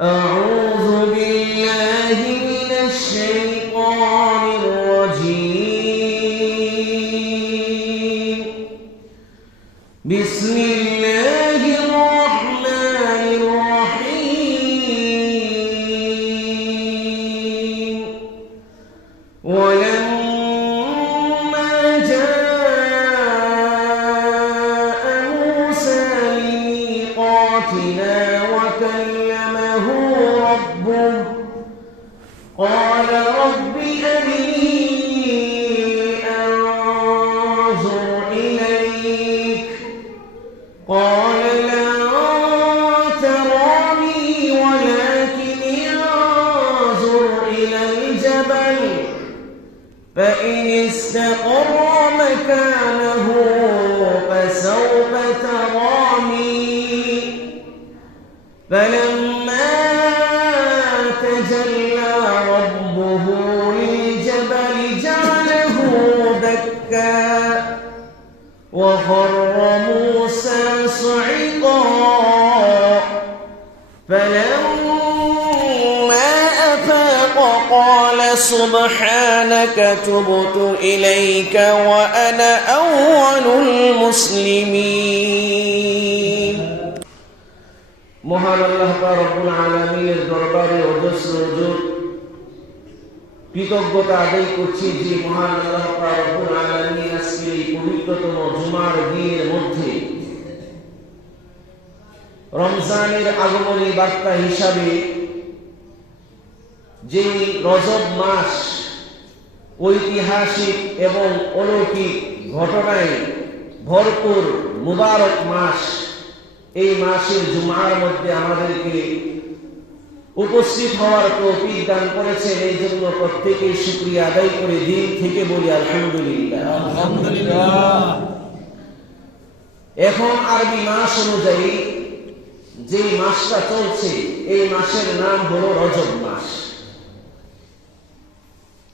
أعوذ بالله من الشيطان الرجيم بسم الله الرحمن الرحيم ولما جاء موسى لميقاتنا وكلمه ربه قال رب أرني أنظر إليك قال لا تراني ولكن انظر إلى الجبل فإن استقر مكانه فسوف تراني فلما تجلى ربه للجبل جعله دكا وخر موسى صعقا فلما أفاق قال سبحانك تبت إليك وأنا أول المسلمين মহান আল্লাহ রাব্বুল আলামিনের দরবারে অজস্র ওজর কৃতজ্ঞতা আদায় করছি যে মহান আল্লাহ রাব্বুল আলামিন আজকে এই পবিত্রতম জুমার দিনের মধ্যে রমজানের আগমনী বার্তা হিসাবে যে রজব মাস ঐতিহাসিক এবং অলৌকিক ঘটনায় ভরপুর মুবারক মাস, এই মাসের জুমার মধ্যে আমাদেরকে উপস্থিত হওয়ার তৌফিক দান করেছেন। এই জন্য প্রত্যেকেই শুকরিয়া আদায় করে দিল থেকে বলি আলহামদুলিল্লাহ। আলহামদুলিল্লাহ। এখন আরবি মাস অনুযায়ী যে মাসটা চলছে এই মাসের নাম হলো রজব মাস।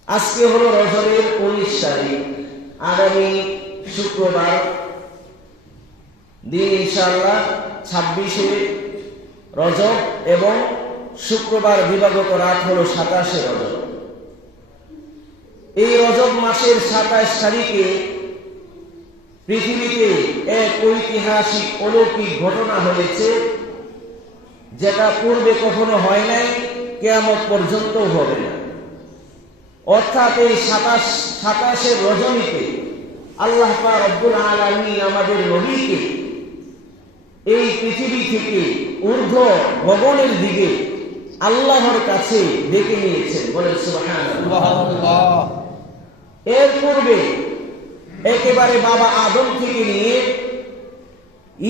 আজকে হলো রজবের 19 তারিখ, আগামী শুক্রবার দিন ইনশাআল্লাহ 26শে রজব এবং শুক্রবার দিবাগত রাত হলো 27শে রজব। এই রজব মাসের 27 তারিখে পৃথিবীতে এক ঐতিহাসিক অলৌকিক ঘটনা হয়েছে, যেটা পূর্বে কখনো হয় নাই, কিয়ামত পর্যন্ত হবে না। অর্থাৎ এই 27শে রজনীতে আল্লাহ পাক রব্বুল আলামিন আমাদের নবীকে এই পৃথিবী থেকে ঊর্ধ্ব গগনের দিকে আল্লাহর কাছে ডেকে নিয়েছেন, বলেন সুবহানাল্লাহ। এর পূর্বে একেবারে বাবা আদম থেকে নিয়ে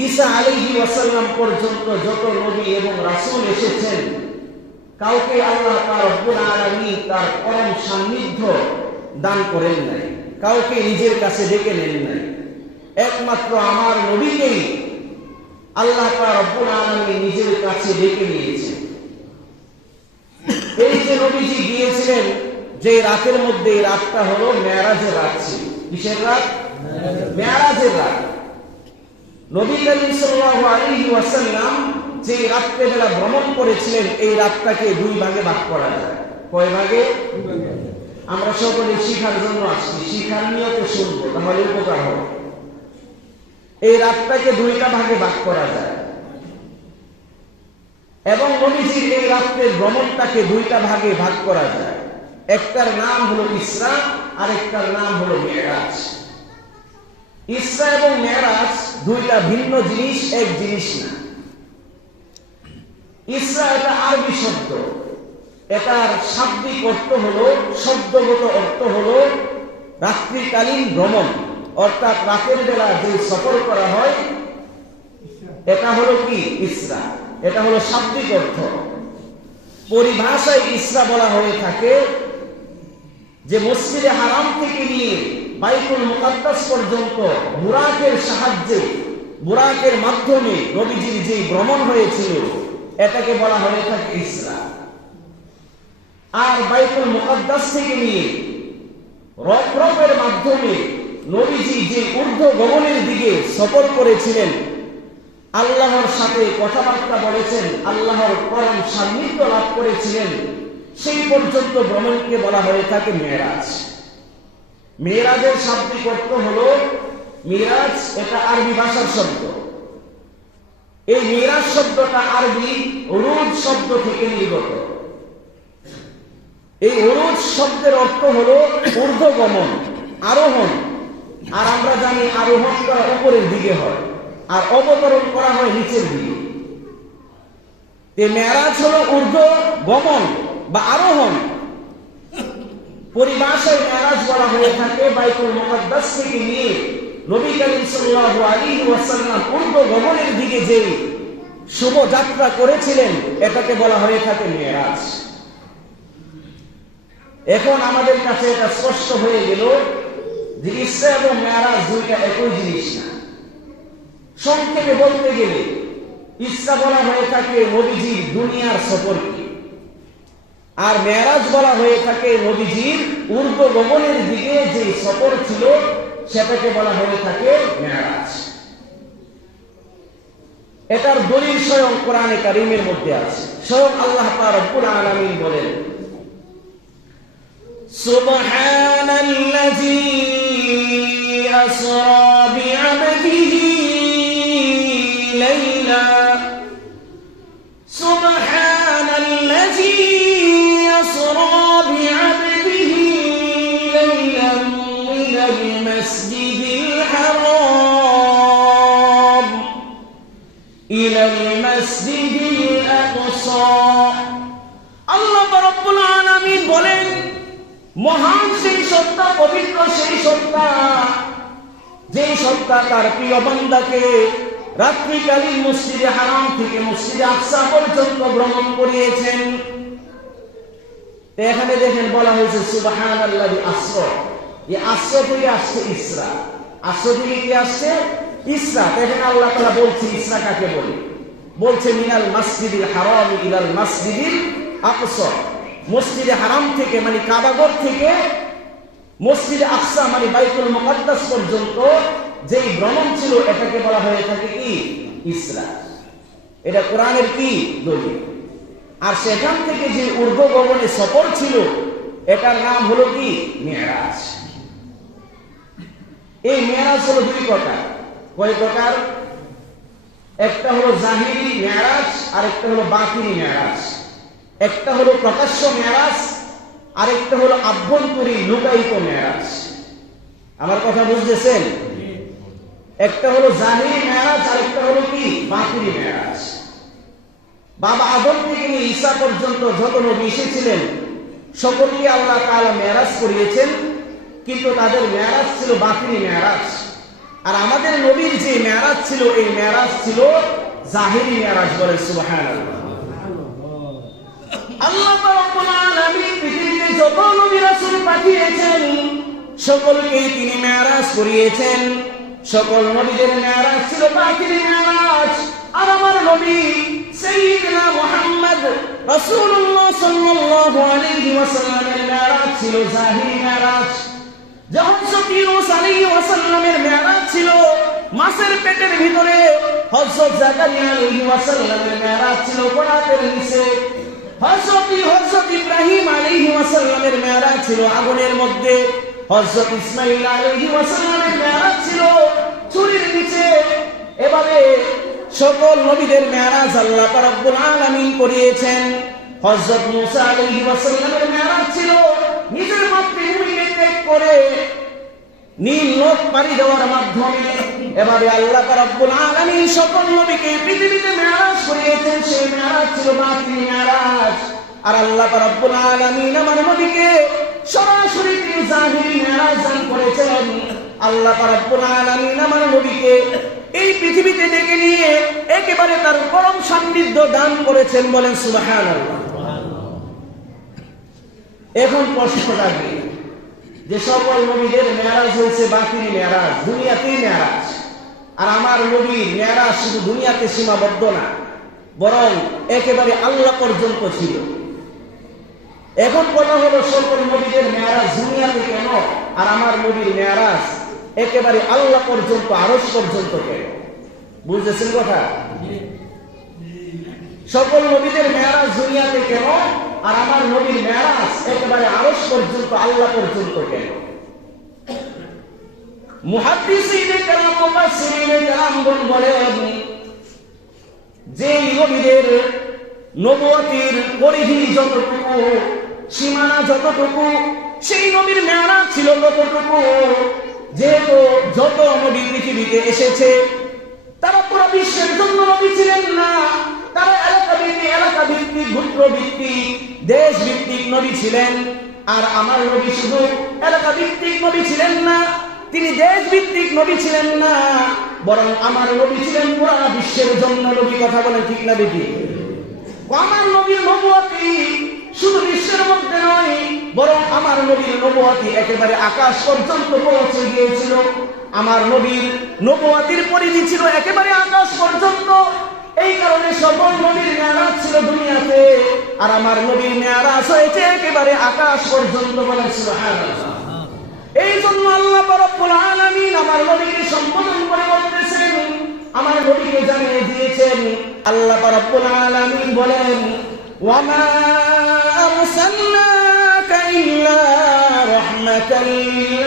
ঈসা আলাইহিস সালাম পর্যন্ত যত নবী এবং রাসূল এসেছেন, কাউকে আল্লাহ পাক রব্বুল আলামিন তার পরম সান্নিধ্য দান করেন নাই, কাউকে নিজের কাছে ডেকে নেন নাই। একমাত্র আমার নবীকেই আল্লাহ পাক রব্বুল আলামিন নিজের কাছে ডেকে নিয়েছেন। এই যে নবীজি গিয়েছিলেন যে রাতের মধ্যে, এই রাতটা হলো মেরাজের রাত ছিল। কিসের রাত? মেরাজের রাত। নবী করিম সাল্লাল্লাহু আলাইহি ওয়াসাল্লাম যে রাত্রিবেলা ভ্রমণ করেছিলেন, এই রাতটাকে দুই ভাগে ভাগ করা যায়। কয় ভাগে? আমরা সকলে শিখার জন্য আসছি, শিখার নিয়তে শুনবো, তাহলে উপকার হবে। এই রাতটাকে দুইটা ভাগে ভাগ করা যায় এবং নবীজির এই রাত্রের ভ্রমণটাকে দুইটা ভাগে ভাগ করা যায়। একটার নাম হলো ইসরা, আর একটার নাম হলো মেরাজ। ইসরা এবং মেরাজ দুইটা ভিন্ন জিনিস, এক জিনিস না। ইসরা এটা আরবি শব্দ, এটার শাব্দিক অর্থ হলো, শব্দগত অর্থ হলো রাত্রিকালীন ভ্রমণ, অর্থাৎ রাতের বেলা যে সফর করা হয় এটা হলো কি? ইসরা। এটা হলো শাব্দিক অর্থ। পরিভাষায় ইসরা বলা হয়ে থাকে যে মসজিদে হারাম থেকে নিয়ে বাইতুল মুকাদ্দাস পর্যন্ত বুরাকের সাহায্যে, বুরাকের মাধ্যমে নবীজির যে ভ্রমণ হয়েছিল এটাকে বলা হয়ে থাকে ইসরা। আর বাইতুল মুকাদ্দাস থেকে নিয়ে রফরফের মাধ্যমে নবীজি যে ঊর্ধ্ব গগনের দিকে সফর করেছিলেন আল্লাহর সাথে কথাবার্তা বলেছেন, আল্লাহর পরম সান্নিধ্য লাভ করেছিলেন, সেই পর্যন্ত ভ্রমণকে বলা হয়ে থাকে মেরাজ। মেরাজের শাব্দিক অর্থ হলো মিরাজ, এটা আরবি ভাষার শব্দ। এই মিরাজ শব্দটা আরবি উরুজ শব্দ থেকে নির্গত। এই উরুজ শব্দের অর্থ হলো ঊর্ধ্বগমন, আরোহণ। আর আমরা জানি আরোহণ করা উপরের দিকে হয় আর অবতরণ করা হয় নিচের দিকে। মেরাজ হলো ঊর্ধ্বগমন বা আরোহণ। পরিভাষায় মেরাজ বলা হয়ে থাকে বাইতুল মুকাদ্দাস থেকে নিয়ে নবী করিম সাল্লাল্লাহু আলাইহি ওয়াসাল্লাম ঊর্ধ্বগমনের দিকে যে শুভ যাত্রা করেছিলেন, এটাকে বলা হয়ে থাকে মেরাজ। এখন আমাদের কাছে এটা স্পষ্ট হয়ে গেল যে ইসরা এবং মেরাজ দুইটা একই জিনিস না। সংক্ষেপে বলতে গেলে ইসরা বলা হয়ে থাকে নবীজির দুনিয়ার সফরকে, আর মেরাজ বলা হয়ে থাকে নবীজির ঊর্ধ্বগমনের দিকে যে সফর ছিল, সেটাকে বলা হয়ে থাকে মেরাজ। এটার দলিল স্বয়ং কোরআনে কারীমের মধ্যে আছে। স্বয়ং আল্লাহ পাক রব্বুল আলামিন বলেন, সুবহানাল্লাযী আসরা বিআবদিহি লাইলা, সুবহানাল্লাযী আসরা বিআবদিহি লাইলান মিনাল মাসজিদিল হারাম ইলাল মাসজিদিল আকসা। আল্লাহ রাব্বুল আলামিন বলেন, মহান সেই সত্তা, পবিত্র সেই সত্তা, যেই সত্তা তার প্রিয় বান্দাকে রাত্রিকালীন মসজিদে হারাম থেকে মসজিদে আকসা পর্যন্ত ভ্রমণ করিয়েছেন। এখানে দেখেন বলা হয়েছে সুবহানাল্লাযী আসরা। এই আসরা থেকে আসছে ইসরা, আসরা থেকে কি আসছে? ইসরা। দেখেন আল্লাহ তাআলা বলছে ইসরা কাকে বলে, বলছে মিনাল মাসজিদিল হারাম ইলাল মাসজিদিল আকসা। মসজিদে হারাম থেকে মানে কাবাঘর থেকে মসজিদে আকসা মানে বাইতুল মুকাদ্দাস পর্যন্ত যেই ভ্রমণ ছিল, এটাকে বলা হয়ে থাকে কি? ইসরা। এটা কোরআনের কি দলিল। আর সেখান থেকে যে ঊর্ধ্বগমনে সফর ছিল, এটার নাম হলো কি? মেরাজ। এই মেরাজ হলো দুই প্রকার। কয় প্রকার? একটা হলো জাহিরি মেরাজ আর একটা হলো বাতিনি মেরাজ। একটা হলো প্রকাশ্য মেরাজ আর একটা হলো আভ্যন্তরীণ লুকায়িত মেরাজ। আমার কথা বুঝতেছেন? একটা হলো জাহিরি মেরাজ আর একটা হলো কি? বাতিনি মেরাজ। বাবা আদম থেকে নিয়ে ঈসা পর্যন্ত যত নবী এসেছিলেন, সকলকে আল্লাহ তাআলা মেরাজ করিয়েছেন, কিন্তু তাদের মেরাজ ছিল বাতিনি মেরাজ। আর আমাদের নবীর যে মেরাজ ছিল, এই মেরাজ ছিল জাহিরি মেরাজ। বলে সুবহানাল্লাহ। আল্লাহ রাব্বুল আলামিন পৃথিবীতে যত নবী রাসূল পাঠিয়েছেন, সকলকে তিনি মেরাজ করিয়েছেন। সকল নবীদের মেরাজ ছিল বাতিনি মেরাজ। আর আমার নবী সাইয়্যিদনা মুহাম্মদ রাসূলুল্লাহ সাল্লাল্লাহু আলাইহি ওয়াসাল্লামের মেরাজ ছিল জাহিরি মেরাজ। যখন ইউনূস আলাইহিস সালামের মেরাজ ছিল মাছের পেটের ভিতরে, হযরত জাকারিয়া আলাইহিস সালামের মেরাজ ছিল গোলাপের নিচে, হযরত ইব্রাহিম আলাইহিস সালামের মেরাজ ছিল আগুনের মধ্যে, হযরত ইসমাঈল আলাইহিস সালামের মেরাজ ছিল চুরির নিচে। এভাবে সকল নবীদের মেরাজ আল্লাহ রাব্বুল আলামিন করিয়েছেন। হযরত মূসা আলাইহিস সালামের মেরাজ ছিল নিজের মাতৃভূমিকে ত্যাগ করে নীল নদ পাড়ি দেওয়ার মাধ্যমে। এভাবে আল্লাহ রাব্বুল আলামিন সকল নবীকে পৃথিবীতে মেরাজ করিয়েছেন। সেই মেরাজ ছিল বাতিনি মেরাজ। আর আল্লাহ রাব্বুল আলামিন আমার নবীকে সরাসরি তিনি জাহিরি মেরাজ দান করেছেন। আল্লাহ রাব্বুল আলামিন আমার নবীকে এই পৃথিবীতে ডেকে নিয়ে একেবারে তার পরম সান্নিধ্য দান করেছেন। বলেন সুবহানাল্লাহ। এখন প্রশ্ন থাকবে যে সকল নবীদের মেরাজ হয়েছে বাতিনি মেরাজ, দুনিয়াতেই মেরাজ। আর আমার নবীর মেরাজ শুধু দুনিয়াতে সীমাবদ্ধ না, বরং একেবারে আল্লাহ পর্যন্ত ছিল। এখন কথা হলো সকল নবীদের মেরাজ দুনিয়াতে কেন, আর আমার নবীর মেরাজ একেবারে আল্লাহ পর্যন্ত, আরশ পর্যন্ত কেন? বুঝতেছেন কথা? সকল নবীদের মেরাজ দুনিয়াতে কেন, আর আমার নবীর মেরাজ একেবারে আরশ পর্যন্ত, আল্লাহ পর্যন্ত কেন? মুহাদ্দিসিনে কেরাম, মুফাসসিরিনে কেরামগণ বলেন যে নবীদের নবুয়তির পরিধি যতটুকু, সীমানা যতটুকু, সেই নবীর মেরাজ ছিল ততটুকু। যেহেতু যত নবী পৃথিবীতে এসেছে তারা পুরো বিশ্বের জন্য নবী ছিলেন না, তারা এলাকা ভিত্তিক, গোত্র ভিত্তিক, দেশ ভিত্তিক নবী ছিলেন। আর আমার নবী শুধু এলাকা ভিত্তিক নবী ছিলেন না, তিনি দেশ ভিত্তিক নবী ছিলেন না, বরং আমার নবী ছিলেন পুরো বিশ্বের জন্য নবী। কথা বলেন ঠিক না বেটি? আমার নবীর নবুয়তি শুধু বিশ্বের মধ্যে নয়, বরং আমার নবীর নবুয়তি একেবারে আকাশ পর্যন্ত পৌঁছে গিয়েছিল। আমার নবীর নবুয়তির পরিধি ছিল একেবারে আকাশ পর্যন্ত। এই কারণে সকল নবীর মেরাজ ছিল দুনিয়াতে, আর আমার নবীর মেরাজ হয়েছে একেবারে আকাশ পর্যন্ত। বলেন সুবহানাল্লাহ। এই জন্য আল্লাহ রাব্বুল আলামিন আমার নবীকে সম্বোধন করে বলতেছেন, আমার নবীকে জানিয়ে দিয়েছেন, আল্লাহ রাব্বুল আলামিন বলেন, ওয়া মা আরসালনাকা ইল্লা রাহমাতাল লিল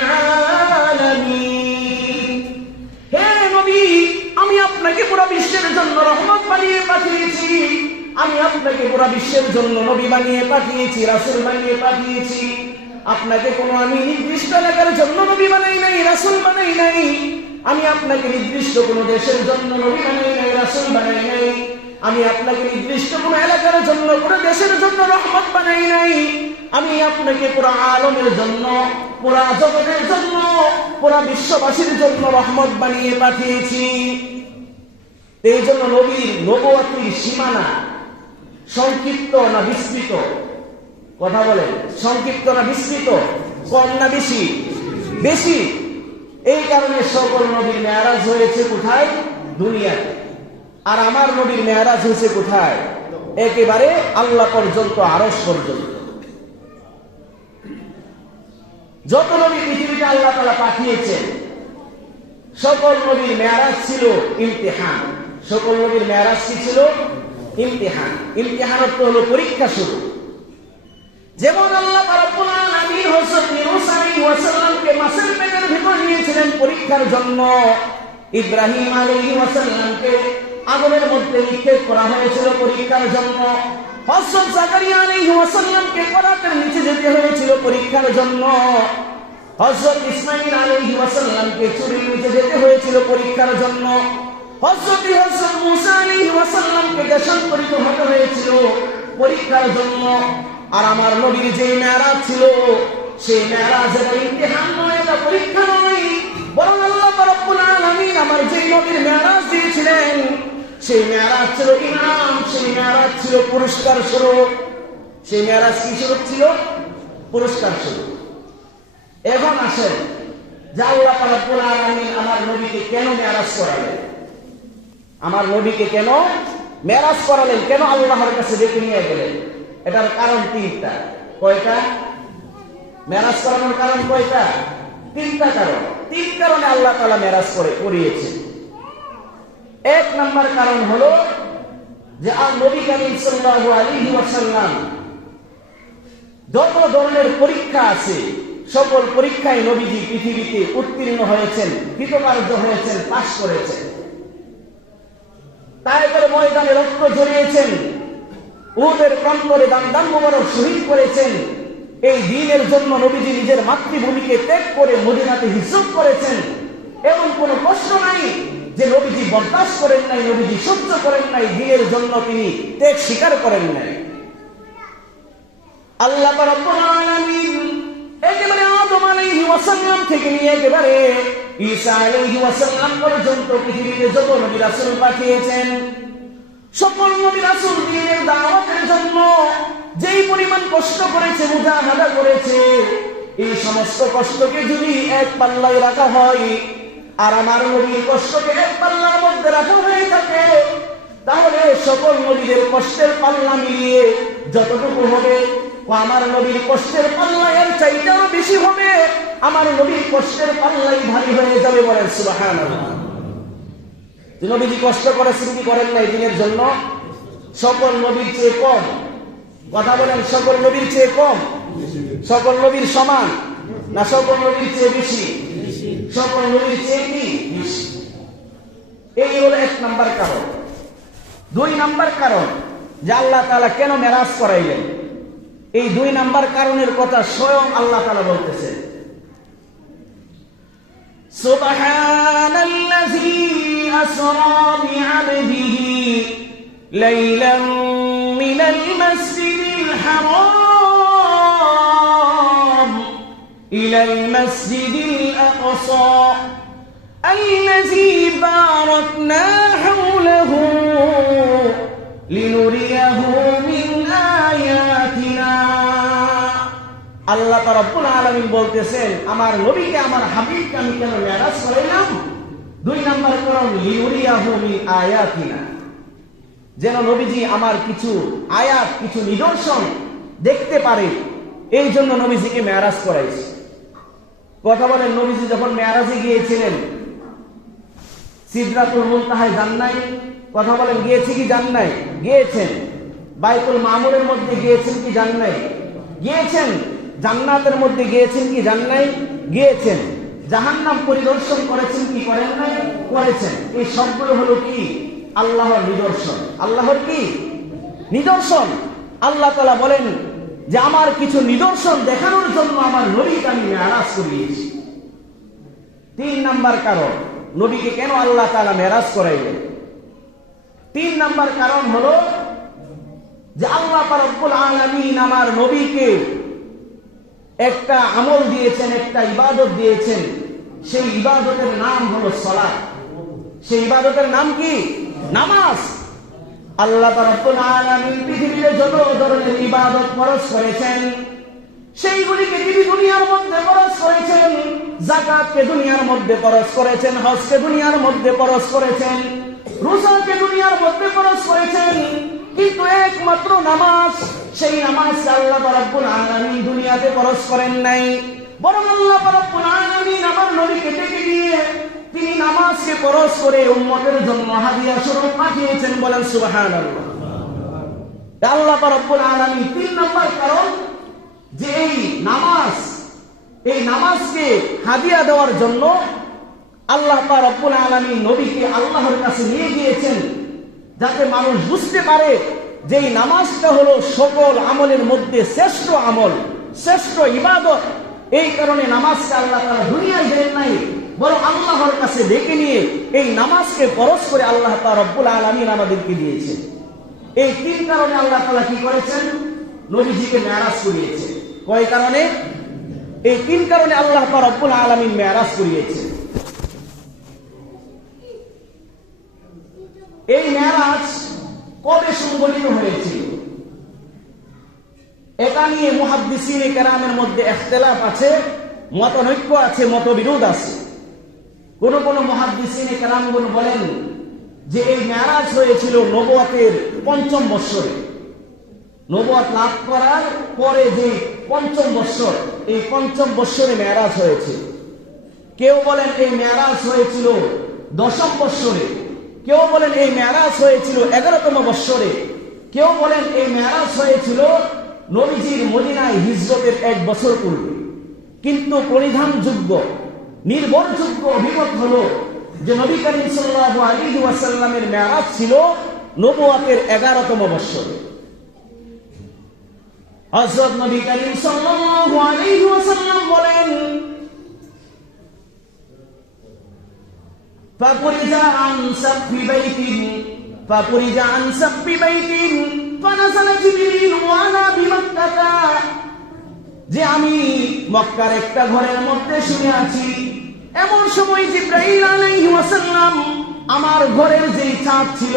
আলামিন। হে নবী, আমি আপনাকে পুরো বিশ্বের জন্য রহমত বানিয়ে পাঠিয়েছি। আমি আপনাকে পুরো বিশ্বের জন্য নবী বানিয়ে পাঠিয়েছি, রাসূল বানিয়ে পাঠিয়েছি। আপনাকে কোনো আমি নির্দিষ্ট এলাকার জন্য নবী বানাই নাই, রাসূল বানাই নাই। আমি আপনাকে নির্দিষ্ট কোনো দেশের জন্য নবী বানাই নাই, রাসূল বানাই নাই। আমি আপনাকে নির্দিষ্ট কোনো এলাকার জন্য, পুরো দেশের জন্য রহমত বানাই নাই। আমি আপনাকে পুরো আলমের জন্য, পুরো জগতের জন্য, পুরো বিশ্ববাসীর জন্য রহমত বানিয়ে পাঠিয়েছি। এই জন্য নবীর নবুয়তির সীমানা সংক্ষিপ্ত না বিস্তৃত? কথা বলেন, সংক্ষিপ্ত না বিস্তৃত? কম না বেশি? বেশি। এই কারণে সকল নবীর মেরাজ হয়েছে কোথায়? দুনিয়াতে। আর আমার নবীর মেরাজ হয়েছে কোথায়? একেবারে আল্লাহ পর্যন্ত, আরশ পর্যন্ত। যত নবী পৃথিবীতে আল্লাহ তাআলা পাঠিয়েছেন, সকল নবীর মেরাজ ছিল ইমতিহান। সকল নবীর মেরাজ কি ছিল? ইমতিহান। ইমতিহান অর্থ হলো পরীক্ষা শুরু। যেমন আল্লাহ রাব্বুল আলামিন হযরত ইউনূস আলাইহিস সালামকে মাছের পেটের ভিতর নিয়েছিলেন পরীক্ষার জন্য। ইব্রাহিম আলাইহিস সালামকে আগুনের মধ্যে নিক্ষেপ করা হয়েছিল পরীক্ষার জন্য। হযরত জাকারিয়া আলাইহিস সালামকে করাতের নিচে যেতে হয়েছিল পরীক্ষার জন্য। হযরত ইসমাঈল আলাইহিস সালামকে চুরির নিচে যেতে হয়েছিল পরীক্ষার জন্য। হযরত মুসা আলাইহিস সালামকে দেশান্তরিত হতে হয়েছিল পরীক্ষার জন্য। আর আমার নবীর যে মেরাজ ছিল, সেই মেরাজ এটা ইমতিহান নয়, এটা পরীক্ষা নয়, বরং আল্লাহ রাব্বুল আলামিন আমার যে নবীর মেরাজ দিয়েছিলেন, সেই মেরাজ ছিল ইনাম, সেই মেরাজ ছিল পুরস্কার স্বরূপ। সেই মেরাজ কি স্বরূপ ছিল? পুরস্কার স্বরূপ। এখন আসেন যে আল্লাহ রাব্বুল আলামিন আমার নবীকে কেন মেরাজ করালেন? আমার নবীকে কেন মেরাজ করালেন? কেন আল্লাহর কাছে ডেকে নিয়ে গেলেন? এটার কারণ তিনটা। কয়টা? মেরাজ করানোর কারণ কয়টা? তিনটা কারণ। তিন কারণে আল্লাহ তাআলা মেরাজ করিয়েছেন। এক নাম্বার কারণ হলো যে নবী করিম সাল্লাল্লাহু আলাইহি ওয়াসাল্লাম যত ধরনের পরীক্ষা আছে, সকল পরীক্ষায় নবীজি পৃথিবীতে উত্তীর্ণ হয়েছেন, কৃতকার্য হয়েছেন, পাশ করেছেন। তায়েফের ময়দানে রক্ত ঝরিয়েছেন, উহুদের প্রান্তরে দাম মোবারক শহীদ করেছেন। এই দ্বীনের জন্য নবীজি নিজের মাতৃভূমিকে ত্যাগ করে মদিনাতে হিজরত করেছেন। এমন কোনো প্রশ্ন নাই যে নবীজি বরদাস্ত করেন নাই, নবীজি সহ্য করেন নাই, দ্বীনের জন্য তিনি ত্যাগ স্বীকার করেন নাই। আল্লাহ রাব্বুল আলামিন একেবারে আদম আলাইহিস সালাম থেকে নিয়ে একেবারে ঈসা আলাইহিস সালাম পর্যন্ত পৃথিবীতে যত নবী রাসূল পাঠিয়েছেন, সকল নবী রাসূল দ্বীনের দাওয়াতের জন্য যেই পরিমাণ কষ্ট করেছে, মুজাহাদা করেছে, এই সমস্ত কষ্টকে যদি এক পাল্লায় রাখা হয়, আর আমার নবীর কষ্টকে এক পাল্লার মধ্যে রাখা হয়ে থাকে, তাহলে সকল নবীদের কষ্টের পাল্লা মিলিয়ে যতটুকু হবে, আমার নবীর কষ্টের পাল্লা এর চাইতেও বেশি হবে। আমার নবীর কষ্টের পাল্লাই ভারী হয়ে যাবে। বলেন সুবহানাল্লাহ। যে নবীজি কষ্ট করেছেন কি করেন না এই দিনের জন্য? সকল নবীর চেয়ে কম। কথা বলেন, সকল নবীর চেয়ে কম? সকল নবীর সমান না সকল নবীর চেয়ে বেশি? সকল নবীর চেয়ে কি বেশি। এই হলো 1 নাম্বার কারণ। 2 নাম্বার কারণ যে আল্লাহ তাআলা কেন মেরাজ করাইলেন, এই 2 নাম্বার কারণের কথা স্বয়ং আল্লাহ তাআলা বলতেছেন। সুবহানাল্লাযী আসরা বি'আবদিহি লাইলান মিনাল মাসজিদিল হারাম ইলাল মাসজিদিল আকসা الذي باركنا حوله لنريه من آياتنا। আল্লাহ রাব্বুল আলামিন বলতেছেন আমার নবীকে, আমার হাবিবকে আমি কেন মেরাজ করাইলাম? 2 নাম্বার কারণ লিনুরিয়াহু মিন আয়াতিনা, যেন নবীজি আমার কিছু আয়াত, কিছু নিদর্শন দেখতে পারে, এই জন্য নবীজিকে মেরাজ করাইছে। কথা বলেন, নবীজি যখন মেরাজে গিয়েছিলেন সিদরাতুল মুনতাহায় যান নাই? কথা বলেন, গিয়েছে কি যান নাই? গিয়েছেন। বাইতুল মামুরের মধ্যে গিয়েছেন কি যান নাই? গিয়েছেন। জান্নাতের মধ্যে গিয়েছেন কি যান নাই? গিয়েছেন। জাহান্নাম পরিদর্শন করেছেন কি করেন নাই? করেছেন। এই সবগুলো হলো কি? আল্লাহর নিদর্শন। আল্লাহর কি নিদর্শন? আল্লাহ তাআলা বলেন যে আমার কিছু নিদর্শন দেখানোর জন্য আমার নবীকে আমি মেরাজ করিয়েছি। 3 নাম্বার কারণ নবীকে কেন আল্লাহ তাআলা মেরাজ করাইলেন। 3 নাম্বার কারণ হলো যে আল্লাহ রাব্বুল আলামিন আমার নবীকে একটা আমল দিয়েছেন, একটা ইবাদত দিয়েছেন। সেই ইবাদতের নাম হলো সালাত। সেই ইবাদতের নাম কি? নামাজ। আল্লাহ রাব্বুল আলামিন পৃথিবীতে যত ধরনের ইবাদত ফরজ করেছেন সেইগুলিকে তিনি দুনিয়ার মধ্যে ফরজ করেছেন। যাকাতকে দুনিয়ার মধ্যে ফরজ করেছেন, হজকে দুনিয়ার মধ্যে ফরজ করেছেন, রোজাকে দুনিয়ার মধ্যে ফরজ করেছেন, কিন্তু একমাত্র নামাজ, সেই নামাজকে আল্লাহ রাব্বুল আলামিন দুনিয়াতে ফরজ করেন নাই। বরং আল্লাহ রাব্বুল আলামিন আমার নবীকে ডেকে দিয়ে তিনি নামাজকে ফরজ করে উম্মতের জন্য হাদিয়া স্বরূপ পাঠিয়েছেন। বলেন সুবহানাল্লাহ। আল্লাহ রাব্বুল আলামিন 3 নাম্বার কারণ যে এই নামাজ, এই নামাজকে হাদিয়া দেওয়ার জন্য আল্লাহ রাব্বুল আলামিন নবীকে আল্লাহর কাছে নিয়ে গিয়েছেন, যাতে মানুষ বুঝতে পারে যে এই নামাজটা হলো সকল আমলের মধ্যে শ্রেষ্ঠ আমল, শ্রেষ্ঠ ইবাদত। এই কারণে নামাজকে আল্লাহ তাআলা দুনিয়ায় দেন নাই, বরং আল্লাহর কাছে ডেকে নিয়ে এই নামাজকে ফরজ করে আল্লাহ রাব্বুল আলামিন আমাদেরকে দিয়েছেন। এই 3 কারণে আল্লাহ তাআলা কি করেছেন? নবীজিকে মেরাজ করিয়েছেন। কয় কারণে? এই 3 কারণে আল্লাহ রাব্বুল আলামিন মেরাজ করিয়েছেন। এই মেরাজ কবে সংঘটিত হয়েছিল এটা নিয়ে মুহাদ্দিসিনে কেরামের মধ্যে ইখতিলাফ আছে, মতানৈক্য আছে, মতবিরোধ আছে। কোন কোন মুহাদ্দিসিনে কেরামগণ বলেন যে এই মেরাজ হয়েছিল নবুয়তের 5ম বৎসরে, নবুয়ত লাভ করার পরে যে 5ম বৎসর, এই 5ম বৎসরে মেরাজ হয়েছে। কেউ বলেন এই মেরাজ হয়েছিল 10ম বৎসরে, কেউ বলেন এই মেরাজ হয়েছিল 11তম বৎসরে, কেউ বলেন এই মেরাজ হয়েছিল নবীজির মদিনায় হিজরতের 1 বছর পূর্বে। কিন্তু পরিধানযোগ্য নির্ভরযোগ্য অভিমত হলো যে নবী করিম সাল্লাল্লাহু আলাইহি ওয়াসাল্লামের মেরাজ ছিল নবুয়তের 11তম বৎসরে। হযরত নবী করিম সাল্লাল্লাহু আলাইহি ওয়াসাল্লাম বলেন فَفُرِجَ عَنْ سَقْفِ بَيْتٍ فَنَزَلَ جِبْرِيلُ عَلَى بِمَكَّةَ, যে আমি মক্কার একটা ঘরের মধ্যে শুয়ে আছি, এমন সময় জিবরাইল আলাইহিস সালাম আমার ঘরের যে ছাদ ছিল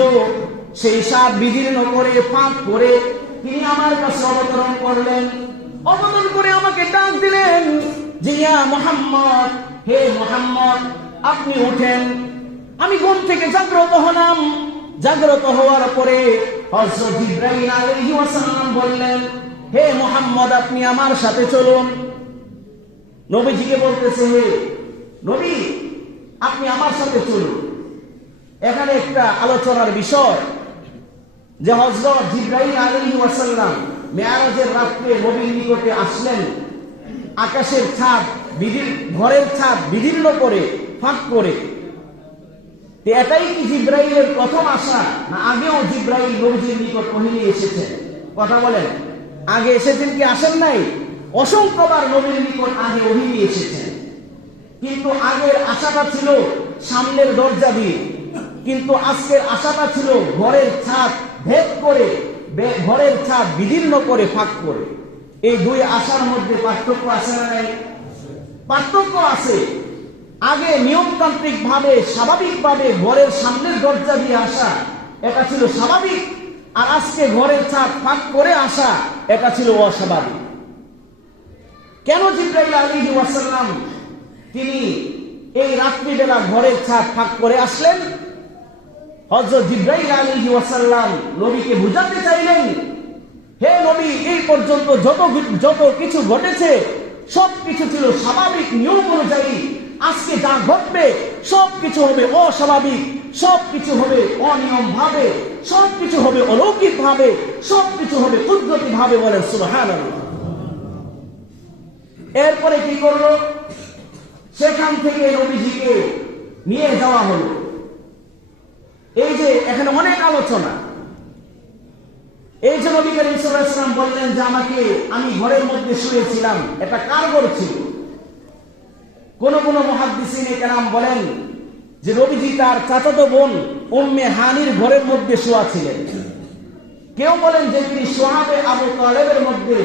সেই ছাদ বিদীর্ণ করে ফাঁক করে তিনি আমার কাছে অবতরণ করলেন। অবতরণ করে আমাকে ডাক দিলেন যে ইয়া মুহাম্মদ, হে মুহাম্মদ আপনি উঠেন। আমি ঘুম থেকে জাগ্রত হলাম। জাগ্রত হওয়ার পরে হযরত জিবরাইল আলাইহিস সালাম বললেন, হে মুহাম্মদ আপনি আমার সাথে চলুন। নবীজিকে বলতেছে, হে নবী আপনি আমার সাথে চলুন। এখানে একটা আলোচনার বিষয় যে হযরত জিবরাইল আলাইহিস সালাম মেরাজের রাতে নবীর নিকটে আসলেন, আকাশের ছাদ ঘরের ছাদ বিদীর্ণ করে ফাঁক করে। এটাই কি জিবরাইলের প্রথম আসা, না আগেও জিবরাইল নবীর নিকট ওহী এসেছেন? কথা বলেন, আগে এসেছেন কি আসেন নাই? অসংখ্যবার নবীর নিকট আগে ওহী এসেছেন, কিন্তু আগের আশাটা ছিল সামনের দরজা দিয়ে, কিন্তু আজকের আশাটা ছিল ঘরের ছাদ ভেদ করে, ঘরের ছাদ বিদীর্ণ করে ফাঁক করে। এই দুই আশার মধ্যে পার্থক্য আছে না নাই? পার্থক্য আছে। আগে নিয়মতান্ত্রিক ভাবে স্বাভাবিকভাবে ঘরের সামনের দরজা দিয়ে আসা, এটা ছিল স্বাভাবিক। আর আজকে ঘরের ছাদ ফাঁক করে আসা, এটা ছিল অস্বাভাবিক। কেন জিবরাইল আলাইহিস সালাম তিনি এই রাত্রিবেলা ঘরের ছাদ ফাঁক করে আসলেন? হযরত জিবরাইল আলাইহিস সালাম নবীকে বুঝাতে চাইলেন, হে নবী, এই পর্যন্ত যত কিছু ঘটেছে সবকিছু ছিল স্বাভাবিক নিয়ম অনুযায়ী। আজকে যা ঘটবে সবকিছু হবে অস্বাভাবিক, সবকিছু হবে অনিয়ম ভাবে, সবকিছু হবে অলৌকিক ভাবে, সবকিছু হবে কুদরতি ভাবে। বলেন সুবহানাল্লাহ। এরপরে কি করলো? সেখান থেকে নবীজিকে নিয়ে যাওয়া হলো। এই যে এখানে অনেক আলোচনা। এই যে নবী করিম সাল্লাল্লাহু আলাইহি ওয়াসাল্লাম বললেন যে আমি ঘরের মধ্যে শুয়েছিলাম, এটা কার ঘর ছিল? কোন কোন মুহাদ্দিসিনে কেরাম বলেন যে নবীজি তার চাচাতো বোন উম্মে হানির ঘরের মধ্যে শোয়া ছিলেন। কেউ বলেন যে তিনি সোহাবে আবু তালেবের মধ্যে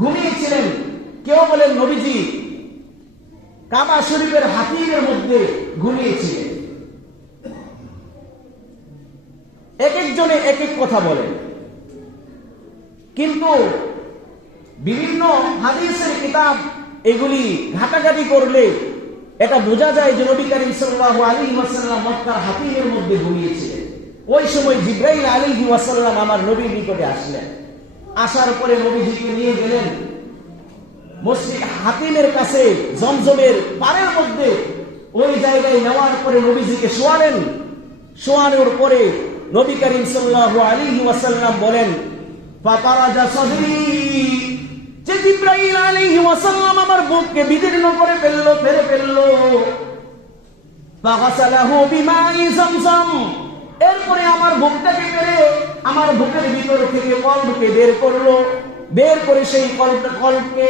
ঘুমিয়েছিলেন। কেউ বলেন নবীজি কাবা শরীফের হাতিমের মধ্যে ঘুমিয়েছিলেন। এক একজনে এক এক কথা বলেন, কিন্তু বিভিন্ন হাদিসের কিতাব এগুলি ঘাটাঘাটি করলে এটা বোঝা যায় যে নবী করিম সাল্লাল্লাহু আলাইহি ওয়াসাল্লাম মক্কার হাতিমের মধ্যে ঘুমিয়েছিলেন। ওই সময় জিবরাইল আলাইহিস সালাম আমার নবীর নিকটে আসলেন। আসার পরে নবীজিকে নিয়ে গেলেন মসজিদ হাতিমের কাছে, জমজমের পাড়ের মধ্যে। ওই জায়গায় নেওয়ার পরে নবীজিকে শোয়ালেন। শোয়ানোর পরে নবী করিম সাল্লাল্লাহু আলাইহি ওয়াসাল্লাম বলেন, ফাতারাজা সাদরি, যে জিবরাইল আলাইহিস সালাম আমার বুককে বিদীর্ণ করে ফেরে ফেললো। ফাগাসালাহু বিমাই zamzam, এরপরে আমার বুকটাকে পেরে আমার বুকের ভিতর থেকে কলবকে বের করলো। বের করে সেই কলবকে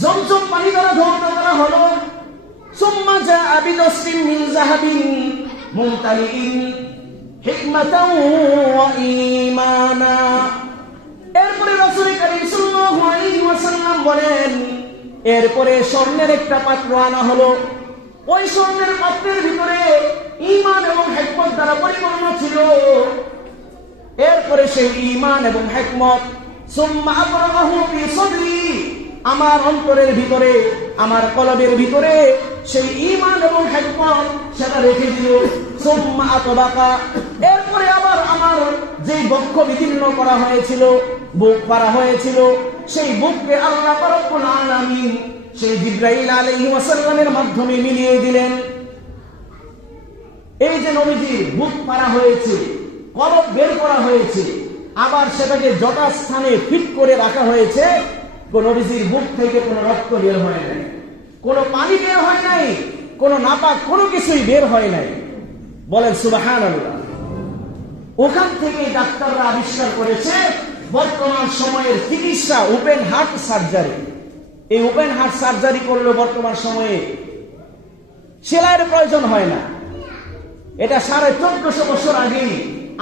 জমজম পানি দ্বারা ধৌত করা হলো। সুম্মা জাআ বিদাসরিন মিন যাহাবিন মুমতালিইন হিকমাতাও ওয়া ঈমানা। এরপরে রাসূল কারীম সাল্লাল্লাহু আলাইহি ওয়াসাল্লাম বলেন, এরপরে স্বর্ণের একটা পাত্র আনা হলো। ওই স্বর্ণের পাত্রের ভিতরে ঈমান এবং হিকমত দ্বারা পরিপূর্ণ ছিল। এরপরে সেই ঈমান এবং হিকমত সুম্মা আবরাহু ফি সাদরি, আমার অন্তরের ভিতরে, আমার কলবের ভিতরে সেই ঈমান এবং হিকমত সেটা রেখে দিল। সুম্মা আতবাকা, এরপরে আবার আমার যে বক্ষ বিদীর্ণ করা হয়েছিল, বুক করা হয়েছিল, সেই বুককে আল্লাহ রব্বুল আলামিন সেই জিবরাইল আলাইহিস সালামের মাধ্যমে মিলিয়ে দিলেন। এই যে নবীজির বুক পারা হয়েছে, কলব বের করা হয়েছে, আবার সেটাকে যথাস্থানে ফিট করে রাখা হয়েছে। নবীজির বুক থেকে কোনো রক্ত বের হয় নাই, কোনো পানি বের হয় নাই, কোনো নাপাক কোনো কিছুই বের হয় নাই। বলেন সুবহানাল্লাহ। ওখান থেকে ডাক্তাররা আবিষ্কার করেছে বর্তমান সময়ের চিকিৎসা ওপেন হার্ট সার্জারি। এই ওপেন হার্ট সার্জারি করলে বর্তমান সময়ে সেলাইয়ের প্রয়োজন হয় না। এটা 1450 বছর আগেই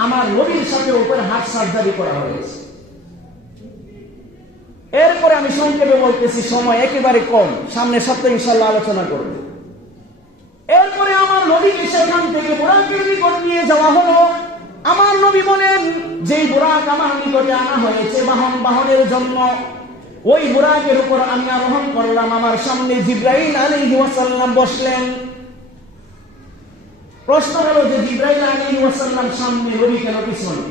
আমার নবীর সাথে ওপেন হার্ট সার্জারি করা হয়েছে। এরপরে আমি সংক্ষেপে বলতেছি, সময় একেবারে কম, সামনে সপ্তাহে ইনশাআল্লাহ আলোচনা করব। এরপরে আমার নবীকে সেখান থেকে বুরাকের নিকট নিয়ে যাওয়া হলো। আমার নবী বলেন, যেই বুরাক আমার নিকটে আনা হয়েছে বাহনের জন্য, ওই বুরাকের উপর আমি আরোহণ করলাম। আমার সামনে জিবরাইল আলাইহিস সালাম বসলেন। প্রশ্ন হলো যে জিবরাইল আলাইহিস সালাম সামনে, নবী কেন পিছনে?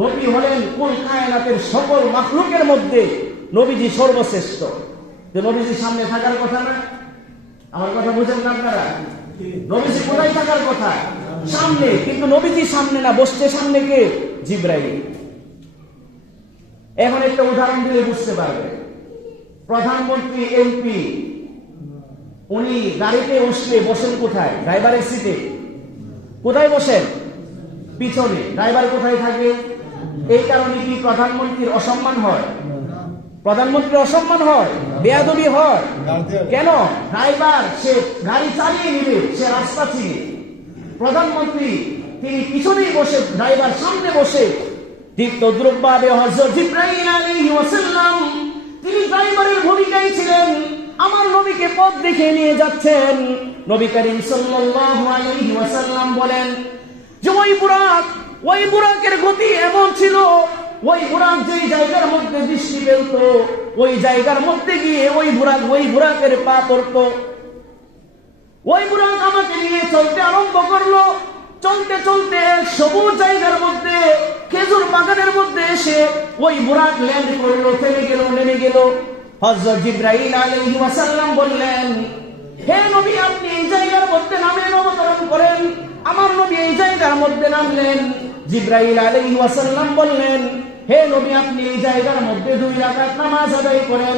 নবী হলেন কুল কায়নাতের সকল মাখলুকের মধ্যে নবীজি সর্বশ্রেষ্ঠ। যে নবীজি সামনে থাকার কথা না? আমার কথা বুঝেন না আপনারা? নবীজি কোথায় থাকার কথা? সামনে, কিন্তু নবীজি সামনে না, বসছে সামনে কে? জিবরাইল। এখন একটা উদাহরণ দিলে বুঝতে পারবে। প্রধানমন্ত্রী, এমপি, উনি গাড়িতে উঠলে বসেন কোথায়? ড্রাইভারের সিটে। কোথায় বসেন? পিছনে। ড্রাইভার কোথায় থাকে? এই কারণে কি প্রধানমন্ত্রীর অসম্মান হয়? প্রধানমন্ত্রী অসম্মান হয়, বেয়াদবি হয়। কেন? ড্রাইভার সে গাড়ি চালিয়ে নিবে, সে রাস্তা চিনে। প্রধানমন্ত্রী তিনি পিছনেই বসে, ড্রাইভার সামনে বসে। ঠিক তদ্রুপভাবে হযরত জিবরাইল আলাইহিস সালাম তিনি ড্রাইভারের ভূমিকায় ছিলেন। আমার নবীকে পথ দেখিয়ে নিয়ে যাচ্ছেন। নবী করিম সাল্লাল্লাহু আলাইহি ওয়াসাল্লাম বলেন যে ওই বুরাকের গতি এমন ছিল, ওই বুরাক যেই জায়গার মধ্যে দৃষ্টি ফেলত, ওই জায়গার মধ্যে গিয়ে ওই বুরাকের পা পড়ত। ওই বুরাক আমাকে নিয়ে চলতে আরম্ভ করলো। চলতে চলতে সবুজ জায়গার মধ্যে, খেজুর বাগানের মধ্যে এসে ওই বুরাক ল্যান্ড করলো, নেমে গেল। হযরত জিবরাইল আলাইহিস সালাম বললেন, হে নবী, আপনি এই জায়গার মধ্যে নামেন, অবতরণ করেন। আমার নবী এই জায়গার মধ্যে নামলেন। জিবরাইল আলাইহিস সালাম বললেন, হে নবী, আপনি এই জায়গার মধ্যে 2 রাকাত নামাজ আদায় করেন।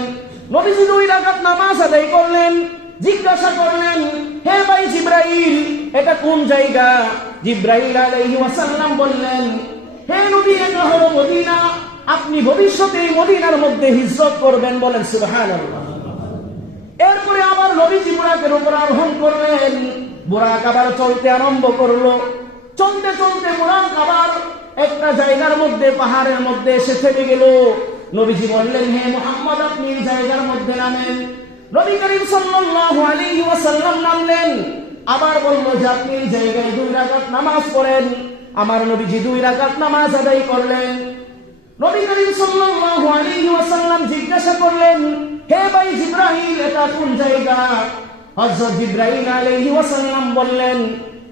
নবীজি 2 রাকাত নামাজ আদায় করলেন। জিজ্ঞাসা করলেন, হে ভাই জিবরাইল, এটা কোন জায়গা? জিবরাইল আলাইহিস সালাম বললেন, হে নবী, এটা হলো মদিনা। আপনি ভবিষ্যতে এই মদিনার মধ্যে হিজরত করবেন। বলেন সুবহানাল্লাহ। এরপরে আবার নবীজি বুরাকের উপর আরোহণ করলেন। বুরাক আবার চলতে আরম্ভ করলো। চলতে চলতে বুরাক আবার একটা জায়গার মধ্যে, পাহাড়ের মধ্যে এসে থেমে গেল। নবীজি বললেন, হে মুহাম্মদ, আপনি এই জায়গার মধ্যে নামেন। নবী করিম সাল্লাল্লাহু আলাইহি ওয়াসাল্লাম নামলেন। আবার বলল যে আপনি এই জায়গায় 2 রাকাত নামাজ পড়েন। আমার নবীজি 2 রাকাত নামাজ আদায় করলেন। নবী করিম সাল্লাল্লাহু আলাইহি ওয়াসাল্লাম জিজ্ঞাসা করলেন, হে ভাই জিবরাইল, এটা কোন জায়গা? হযরত জিবরাইল আলাইহিস সালাম বললেন,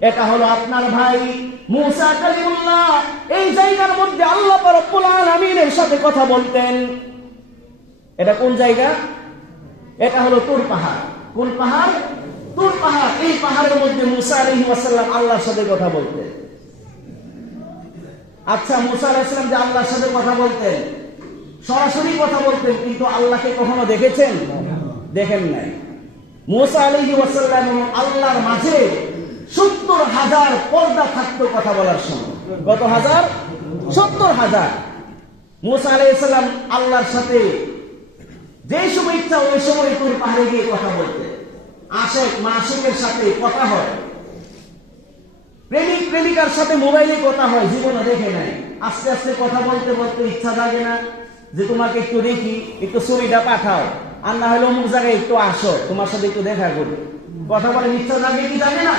এটা হলো আপনার ভাই মুসা কালিমুল্লাহ। এই জায়গার মধ্যে আল্লাহ রাব্বুল আলামিনের সাথে কথা বলতেন। এটা কোন জায়গা? এটা হলো তুর পাহাড়। কোন পাহাড়? তুর পাহাড়। এই পাহাড়ের মধ্যে মুসা আলাইহিস সালাম আল্লাহর সাথে কথা বলতেন। আচ্ছা, মুসা আলাইহিস সালাম যে আল্লাহর সাথে কথা বলতেন, সরাসরি কথা বলতেন, কিন্তু আল্লাহকে কখনো দেখেছেন? দেখেন নাই। মুসা আলাইহিস সালাম এবং আল্লাহর মাঝে 70,000 পর্দা থাকতো কথা বলার সময়। কত হাজার? 70,000। মুসা আলাইহিস সালাম আল্লাহর সাথে যে সময় ইচ্ছা ওই সময় তুর পাহাড়ে গিয়ে কথা বলতেন। আশেক মাসুকের সাথে কথা হয়, প্রেমিক প্রেমিকার সাথে মোবাইলে কথা হয়, জীবনে দেখে নাই। আস্তে আস্তে কথা বলতে বলতে ইচ্ছা জাগে না যে তোমাকে একটু দেখি, একটু ছবিটা পাঠাও, আর না হলে অমুক জায়গায় একটু আসো, তোমার সাথে একটু দেখা করি। কথা বলে ইচ্ছা জাগে কি জাগে না?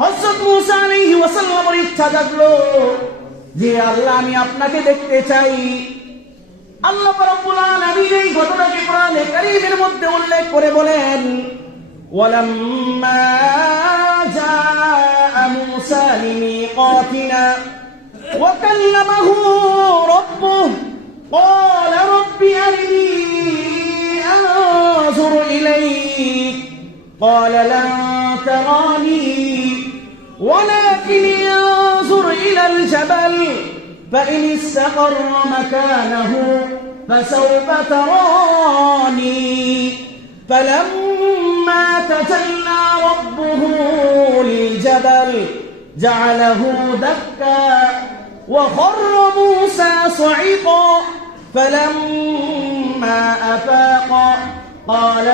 হযরত মুসা আলাইহিস সালামের ইচ্ছা জাগলো যে আল্লাহ, আমি আপনাকে দেখতে চাই। আল্লাহ রাব্বুল আলামিন এই ঘটনাকে কোরআনে কারীমের মধ্যে উল্লেখ করে বলেন, ওয়ালাম্মা জাআ মুসা লিমিকাতিনা ওয়া কাল্লামাহু রাব্বুহু ক্বালা রাব্বি আরিনি আনজুর ইলাইক ক্বালা লান তারানি ওয়ালাকিন আনজুর ইলাল জাবাল فإن استقر مكانه فسوف تراني فلما تجلى ربه للجبل جعله دكا وخر موسى صعقا فلما أفاق قال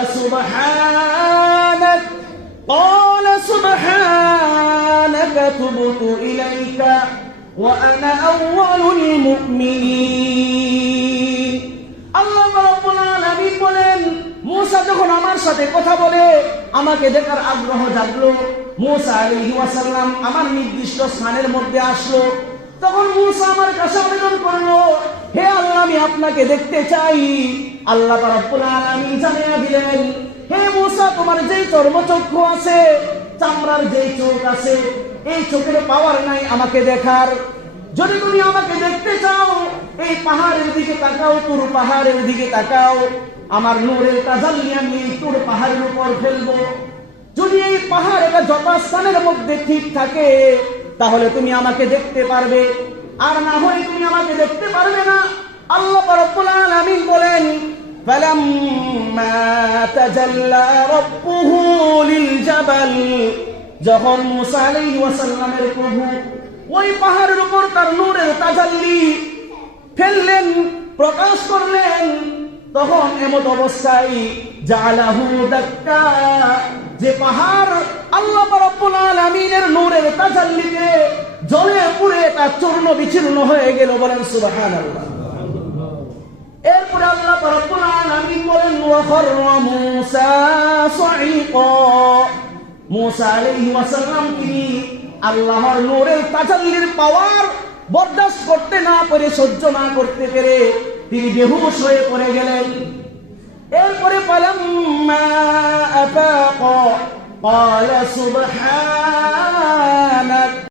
سبحانك تبت إليك وأنا أول المؤمنين। আল্লাহ রাব্বুল আলামিন বলেন, মুসা যখন আমার সাথে কথা বলে আমাকে দেখার আগ্রহ জাগলো, মুসা আলাইহিস সালাম আমার নির্দিষ্ট স্থানের মধ্যে আসলো। তখন মুসা আমার কাছে আবেদন করলো, হে আল্লাহ, আমি আপনাকে দেখতে চাই। আল্লাহ রাব্বুল আলামিন জানিয়ে দিলেন, হে মুসা, তোমার যেই চর্মচক্ষু আছে, চামড়ার যেই চোখ আছে, এই চোখের পাওয়ার নাই আমাকে দেখার। যদি তুমি আমাকে দেখতে চাও, এই পাহাড়ের দিকে তাকাও, তুর পাহাড়ের দিকে তাকাও। আমার নূরের তাজাল্লি আমি তুর পাহাড়ের উপর ফেলবো। যদি এই পাহাড় এটা যথাস্থানের মধ্যে ঠিক থাকে তাহলে তুমি আমাকে দেখতে পারবে, আর না হয় তুমি আমাকে দেখতে পারবে না। আল্লাহ রাব্বুল আলামিন বলেন, ফালাম্মা তাজাল্লা রাব্বুহু লিল জাবাল, যখন মুসা আলাইহিস সালামের প্রভু ওই পাহাড়ের উপর তার নূরের তাজাল্লি ফেললেন, প্রকাশ করলেন, তখন এমত অবস্থায় জালাহু দাক্কা, যে পাহাড় আল্লাহ রাব্বুল আলামিনের নূরের তাজাল্লিতে জ্বলে পুড়ে তা চূর্ণ বিচূর্ণ হয়ে গেল। বলেন সুবহানাল্লাহ। এরপরে আল্লাহ রাব্বুল আলামিন বলেন, ওয়া খাররা মূসা সাঈকা, মূসা আলাইহিস সালাম তিনি আল্লাহর নূরের তাজাল্লির পাওয়ার বরদাস্ত করতে না পারে, সহ্য না করতে পেরে তিনি বেহুশ হয়ে পড়ে গেলেন। এরপরে ফালাম্মা আফাকা ক্বালা সুবহানাক